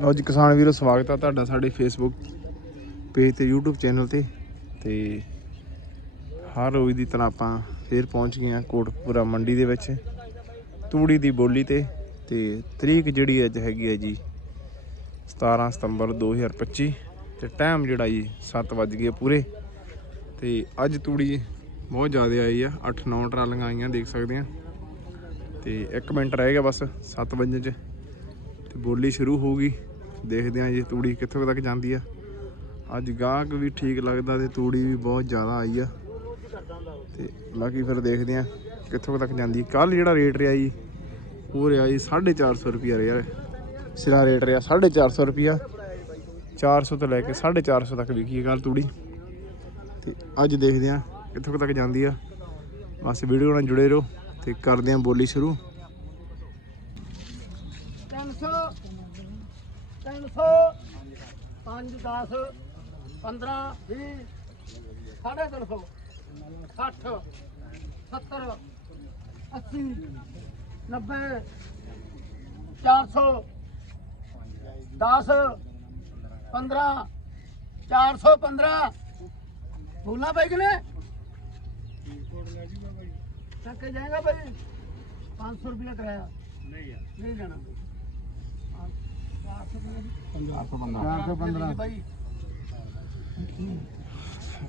ਲਓ ਜੀ, ਕਿਸਾਨ ਵੀਰੋ, ਸਵਾਗਤ ਆ ਤੁਹਾਡਾ ਸਾਡੇ ਫੇਸਬੁੱਕ ਪੇਜ ਤੇ, YouTube ਚੈਨਲ ਤੇ। ਤੇ ਹਰ ਰੋਜ਼ ਦੀ ਤਰ੍ਹਾਂ ਆਪਾਂ ਫੇਰ ਪਹੁੰਚ ਗਏ ਆ ਕੋਟਪੂਰਾ ਮੰਡੀ ਦੇ ਵਿੱਚ, ਤੂੜੀ ਦੀ ਬੋਲੀ ਤੇ। ਤੇ ਤਰੀਕ ਜਿਹੜੀ ਅੱਜ ਹੈਗੀ ਹੈ ਜੀ 17 ਸਤੰਬਰ 2025 ਤੇ ਟਾਈਮ ਜਿਹੜਾ ਜੀ 7 ਵੱਜ ਗਏ ਪੂਰੇ। ਤੇ ਅੱਜ ਤੂੜੀ ਬਹੁਤ ਜ਼ਿਆਦਾ ਆਈ ਆ 8-9 ਟਰਾਲੀਆਂ ਆਈਆਂ, ਦੇਖ ਸਕਦੇ ਆ। ਤੇ 1 ਮਿੰਟ ਰਹਿ ਗਿਆ ਬਸ 7 ਵਜੇ ਚ। ਤੇ ਬੋਲੀ ਸ਼ੁਰੂ ਹੋ ਗਈ। ਦੇਖਦੇ ਆ ਜੀ ਤੂੜੀ ਕਿੱਥੋਂ ਤੱਕ ਜਾਂਦੀ ਆ। ਅੱਜ ਗਾਹਕ ਵੀ ਠੀਕ ਲੱਗਦਾ ਤੇ ਤੂੜੀ ਵੀ ਬਹੁਤ ਜ਼ਿਆਦਾ ਆਈ ਆ। ਤੇ ਬਾਕੀ ਫਿਰ ਦੇਖਦੇ ਆ ਕਿੱਥੋਂ ਤੱਕ ਜਾਂਦੀ ਕੱਲ ਜਿਹੜਾ ਰੇਟ ਰਿਹਾ ਜੀ, ਉਹ ਰਿਹਾ ਜੀ 450 ਰੁਪਿਆ ਰਿਹਾ। ਸਿਰਾ ਰੇਟ ਰਿਹਾ 450 ਰੁਪਿਆ 400 ਤੋਂ ਲੈ ਕੇ 450 ਤੱਕ ਵਿਕੀ ਕੱਲ ਤੂੜੀ। ਤੇ ਅੱਜ ਦੇਖਦੇ ਆ ਕਿੱਥੋਂ ਤੱਕ ਜਾਂਦੀ ਆ। ਬਸ ਵੀਡੀਓ ਨਾਲ ਜੁੜੇ ਰਹੋ ਤੇ ਕਰਦੇ ਆ ਬੋਲੀ ਸ਼ੁਰੂ 300 300 5 10 15 20 ਸਾਢੇ 300 60 70 80 90 400 10 15 415 ਬੋਲਾ ਭਾਈ ਕਿ ਨੇ ਚੱਕ ਜਾਏਗਾ ਭਾਈ 500 ਰੁਪਏ ਕਰਾਇਆ। ਨਹੀਂ ਜਾਣਾ 415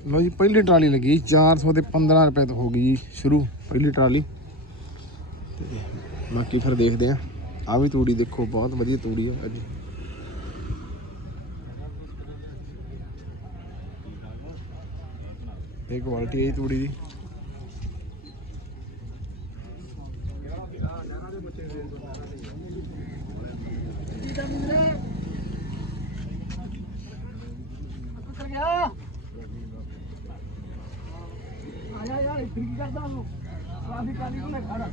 ਭਾਈ ਜੀ, ਪਹਿਲੀ ਟਰਾਲੀ ਲੱਗੀ 400 ਤੇ 15 ਰੁਪਏ ਤੋਂ ਹੋ ਗਈ ਜੀ ਸ਼ੁਰੂ, ਪਹਿਲੀ ਟਰਾਲੀ। ਤੇ ਬਾਕੀ ਫਿਰ ਦੇਖਦੇ ਆ ਆ ਵੀ ਤੂੜੀ ਦੇਖੋ, ਬਹੁਤ ਵਧੀਆ ਤੂੜੀ ਆ ਅੱਜ। ਇਹ ਕੁਆਲਿਟੀ ਹੈ ਤੂੜੀ ਦੀ। ਆਇਆ ਕੀ ਕਰਦਾ ਉਹਨੂੰ ਕਾਫੀ ਕਾਲੀ ਕੋਲੇ ਖੜਾ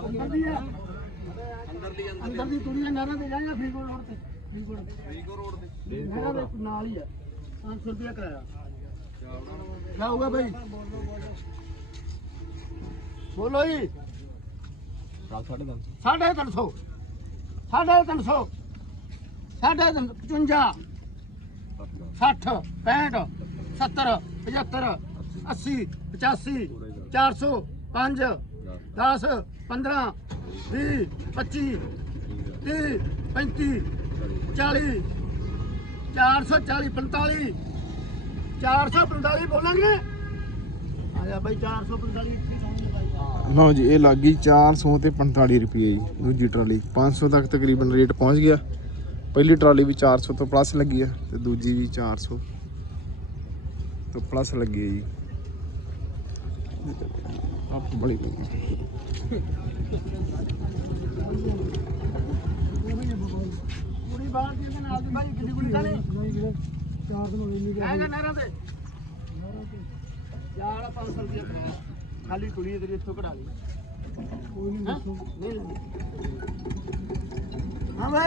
ਅੰਦਰ ਆ ਅੰਦਰ ਦੀ ਤੁਰੀਆਂ ਨਾਰਾਂ ਤੇ ਜਾਏਗਾ ਫਰੀਦਕੋਟ ਰੋਡ ਤੇ ਫਰੀਦਕੋਟ ਫਰੀਦਕੋਟ ਰੋਡ ਤੇ ਨਹਿਰਾਂ ਦੇ ਨਾਲ ਹੀ ਆ 500 ਰੁਪਇਆ ਕਰਾਇਆ ਕਿਆ ਹੋਗਾ ਭਾਈ ਬੋਲੋ ਜੀ ਸਾਢੇ ਤਿੰਨ ਸੌ। ਸਾਢੇ ਤਿੰਨ ਸੌ। ਸਾਢੇ ਤਿੰਨ ਪਚਵੰਜਾ। 60 65 70 75 80 85 400 5 10 15 20 25 30 35 40 440 45 445 ਬੋਲਾਂਗੇ? ਆਇਆ ਬਾਈ 445 ਇੱਥੇ ਸੌਂਗੇ ਬਾਈ। ਲਓ ਜੀ, ਇਹ ਲੱਗ ਗਈ 400 ਤੇ 45 ਰੁਪਏ ਜੀ, ਦੂਜੀ ਟਰਾਲੀ। 500 ਤੱਕ ਤਕਰੀਬਨ ਰੇਟ ਪਹੁੰਚ ਗਿਆ। ਪਹਿਲੀ ਟਰਾਲੀ ਵੀ 400 ਤੋਂ ਪਲੱਸ ਲੱਗੀ ਆ ਤੇ ਦੂਜੀ ਵੀ 400 ਤੋਂ ਪਲੱਸ ਲੱਗੀ ਹੈ ਜੀ। ਆਪ ਬੜੀ ਗਈ ਕੁੜੀ ਬਾਹਰ ਦੀ ਇਹਦੇ ਨਾਲ ਦੀ ਬਾਈ ਕਿਸੇ ਕੁੜੀ ਤਾਂ ਨਹੀਂ? ਚਾਰ ਦਿਨ ਹੋਏ ਨਹੀਂ ਆਏਗਾ ਨਹਿਰਾਂ ਤੇ? ਯਾਰ 500 ਰੁਪਏ ਕਰਾਇਆ ਖਾਲੀ ਕੁੜੀ ਤੇਰੀ ਇੱਥੋਂ ਕਢਾ ਲਈ। ਕੋਈ ਨਹੀਂ ਦੱਸੋ। ਹਾਂ ਵੇ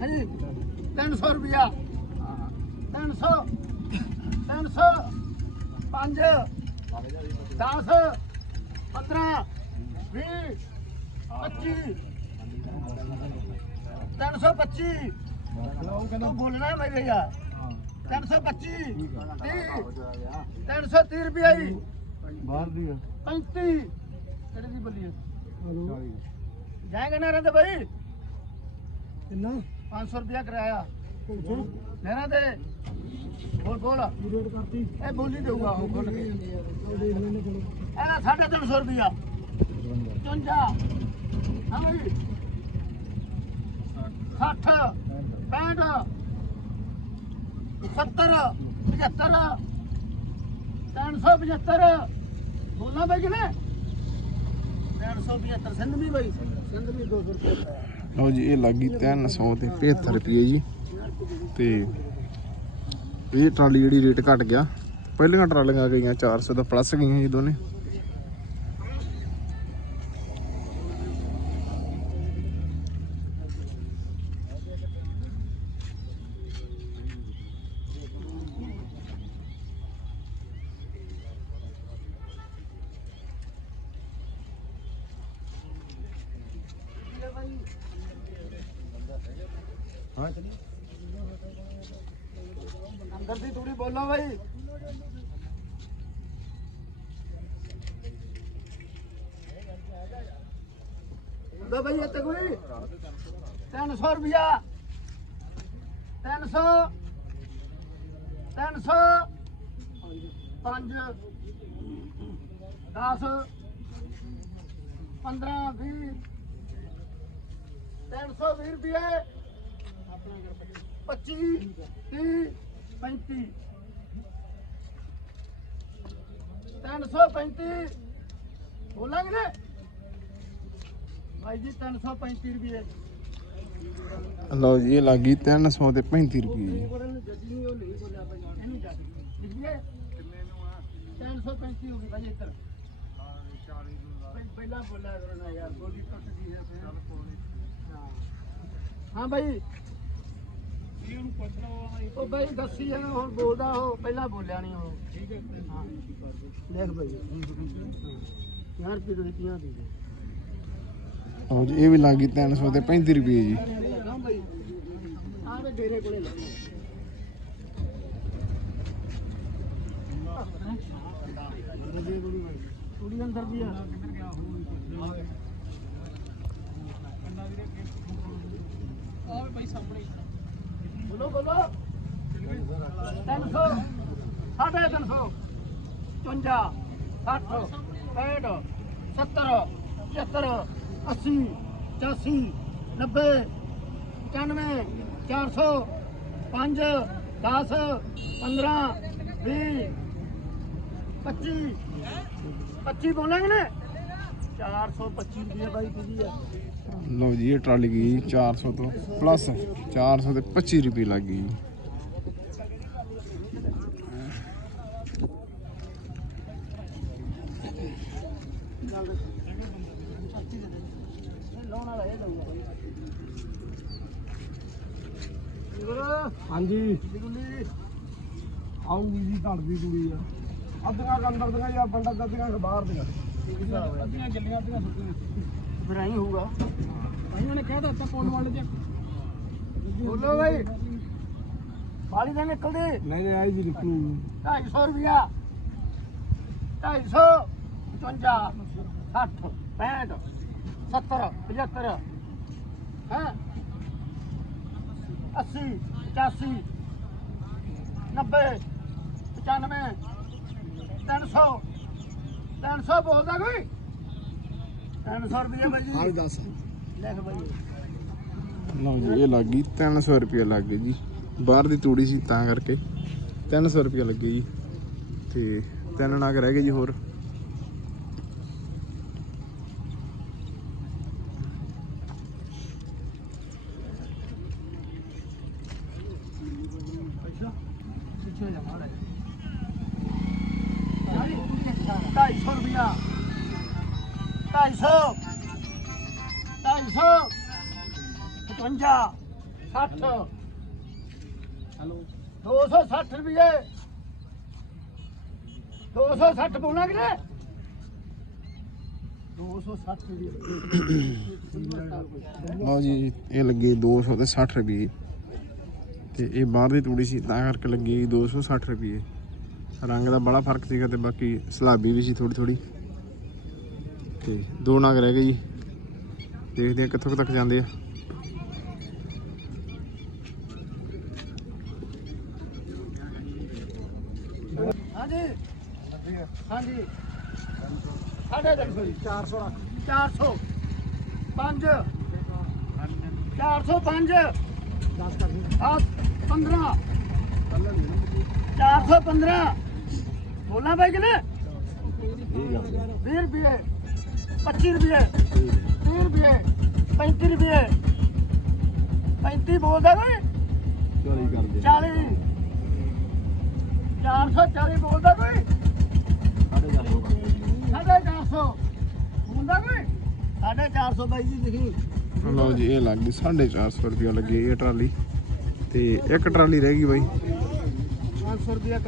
ਹਾਂਜੀ। 300 ਰੁਪਿਆ 300 300 5 10 15 20 25 325 ਤੂੰ ਬੋਲਣਾ ਮੇਰੇ ਯਾਰ 325 30 330 ਰੁਪਏ ਜੀ ਬਾਹਰ ਦੀ 35 ਕਿਹੜੀ ਦੀ ਬੋਲੀ ਹੈ? ਜਾਏਗਾ ਨਾ ਰੰਦੇ ਭਾਈ? ਕਿੰਨਾ? 500 ਰੁਪਿਆ ਕਰਾਇਆ। ਲੈਣਾ ਤੇ। ਬੋਲ ਬੋਲ। ਰੇਟ ਕਰਤੀ ਇਹ ਬੋਲੀ ਦੇਊਗਾ ਉਹ ਖੋਲ ਕੇ। ਇਹ ਸਾਢੇ ਤਿੰਨ ਸੌ ਰੁਪਿਆ 55 ਹਾਂ ਜੀ 60 65 70 75 375 ਬੋਲਣਾ ਬਈ ਕਿਨੇ 375 ਸਿੰਧਵੀ ਬਈ। ਸਿੰਧਵੀ 200 ਰੁਪਏ ਦਾ ਲਓ ਜੀ, ਇਹ ਲੱਗ ਗਈ 300 ਤੇ 75 ਰੁਪਏ ਜੀ। ਤੇ ਇਹ ਟਰਾਲੀ ਜਿਹੜੀ ਰੇਟ ਘਟ ਗਿਆ। ਪਹਿਲੀਆਂ ਟਰਾਲੀਆਂ ਗਈਆਂ 400 ਦਾ ਪਲੱਸ ਗਈਆਂ ਜੀ ਦੋਨੇ। ਹਾਂ ਚਲੀ ਦੀ ਤੂੜੀ ਬੋਲੋ ਬਾਈ। ਦੋ ਬਾਈ ਇੱਥੇ ਕੋਈ। 300 ਰੁਪਿਆ 300 300 5 10 15 20 320 ਰੁਪਏ। 25 30 35 335 ਬੋਲਾਂਗੇ? ਨੇ ਭਾਈ ਜੀ 335 ਰੁਪਏ। ਲਓ ਜੀ ਇਹ ਲੱਗ ਗਈ 300 ਤੇ 35 ਰੁਪਏ ਜੀ। ਇਹਨੂੰ ਜਾ ਲਿਖੀਏ ਕਿੰਨੇ ਨੂੰ ਆ 335 ਹੋ ਭਾਈ ਇੱਧਰ ਪਹਿ- ਪਹਿਲਾਂ ਬੋਲਿਆ ਕਰੋ ਨਾ ਯਾਰ ਬੋਲੀ ਟੁੱਟਦੀ ਹੈ ਫਿਰ ਹਾਂ। ਹਾਂ ਭਾਈ ਉਹ ਭਾਈ ਦੱਸੀ ਜਾਣਾ ਹੁਣ ਬੋਲਦਾ ਉਹ ਪਹਿਲਾਂ ਬੋਲਿਆ ਨਹੀਂ ਉਹ। ਠੀਕ ਹੈ ਹਾਂ। ਦੇਖ ਭਾਈ ਯਾਰ ਪੀ ਦੇ ਪੀਆਂ ਦੀ। ਲਓ ਜੀ ਇਹ ਵੀ ਲੱਗ ਗਈ 300 ਤੇ 35 ਰੁਪਏ ਜੀ। ਹਾਂ ਭਾਈ ਆ ਵੇ ਡੇਰੇ ਕੋਲੇ ਲੱਗਾ ਕੁੜੀ ਅੰਦਰ ਦੀ ਆ। ਬੋਲੋ ਬੋਲੋ। 300 ਸਾਢੇ 300 55 60 65 70 75 80 85 90 95 400 5 10 15 20 25 25 ਬੋਲਾਂਗੇ ਨੇ? 425 ਰੁਪਏ ਬਾਈ ਦੀ ਆ। ਲਓ ਜੀ ਇਹ ਟਰਾਲੀ ਗਈ 400 ਤੋਂ ਪਲੱਸ 400 ਤੇ 25 ਰੁਪਏ ਲੱਗ ਗਈ। ਹਾਂਜੀ। ਆਊਗੀ ਜੀ ਘਰ ਦੀ ਕੁੜੀ ਆ। ਅੱਧੀਆਂ ਅੰਦਰ ਦੀਆਂ ਜਾਂ ਪੰਡਤ ਅੱਧੀਆਂ ਬਾਹਰ ਦੀਆਂ। ਅੱਧੀਆਂ ਜੱਲੀਆਂ ਅੱਧੀਆਂ ਸੁੱਕੀਆਂ ਫਿਰ ਆਈ ਹੋਊਗਾ। ਭਾਈ ਉਹਨੇ ਕਹਿ ਦਿੱਤਾ ਪੌਣ ਵਾਲੇ ਦੇ ਬੋਲੋ ਭਾਈ ਬਾਲੀ ਦਾ ਨਿਕਲਦੇ। ਨਹੀਂ ਨਹੀਂ ਆਈ ਜੀ ਨਿਕਲੂਗੀ 250 ਰੁਪਿਆ 250 55 60 65 70 75 ਹੈ? 80 85 90 95 300 300 ਬੋਲਦਾ ਕੋਈ? 300 ਰੁਪਏ ਬਾਈ ਲਓ ਜੀ ਇਹ ਲੱਗ 300 ਰੁਪਏ ਲੱਗ ਗਏ ਜੀ। ਬਾਹਰ ਦੀ ਤੂੜੀ ਸੀ ਤਾਂ ਕਰਕੇ। 300 ਰੁਪਏ ਲੱਗੇ ਜੀ। ਤੇ ਤਿੰਨ ਨਗ ਰਹਿ ਗਏ ਜੀ ਹੋਰ। ਢਾਈ ਸੌ ਰੁਪਇਆ 250 250 55 60 ਹਲੋ 260 ਰੁਪਏ ਜੀ, ਇਹ ਲੱਗੇ 260 ਰੁਪਏ ਤੇ ਇਹ ਬਾਹਰ ਦੀ ਤੂੜੀ ਸੀ, ਤਾਂ ਕਰਕੇ ਲੱਗੀ 260 ਰੁਪਏ ਰੰਗ ਦਾ ਬੜਾ ਫ਼ਰਕ ਸੀਗਾ ਤੇ ਬਾਕੀ ਸਲਾਬੀ ਵੀ ਸੀ ਥੋੜੀ ਥੋੜੀ ਤੇ ਦੋ ਨਾਗ ਰਹਿ ਗਏ ਜੀ। ਦੇਖਦੇ ਆ ਕਿੱਥੋਂ ਤੱਕ ਜਾਂਦੇ ਆ। ਹਾਂਜੀ। ਹਾਂਜੀ। ਸਾਢੇ ਤਿੰਨ ਸੌ ਜੀ। 400 ਰੱਖ। 400 5 405 10 ਕਰ 15 415 ਬੋਲਾਂ ਭਾਈ ਕਿਨੇ 20 ਰੁਪਏ। 25 ਰੁਪਏ। 30 ਰੁਪਏ 35 ਰੁਪਏ। 35 ਬੋਲਦਾ ਕੋਈ? ਚੋਰੀ ਕਰਦੇ 40 440 ਬੋਲਦਾ ਕੋਈ? ਸਾਢੇ ਚਾਰ ਸੌ ਹੁੰਦਾ ਕੋਈ? ਸਾਢੇ ਚਾਰ ਸੌ ਬਾਈ ਜੀ ਦੇਖੀ ਲਓ ਜੀ ਇਹ ਲੱਗ ਗਈ 450 ਰੁਪਏ ਲੱਗੇ ਇਹ ਟਰਾਲੀ। ਤੇ ਇੱਕ ਟਰਾਲੀ ਰਹਿ ਗਈ ਬਾਈ। 500 ਰੁਪਇਆ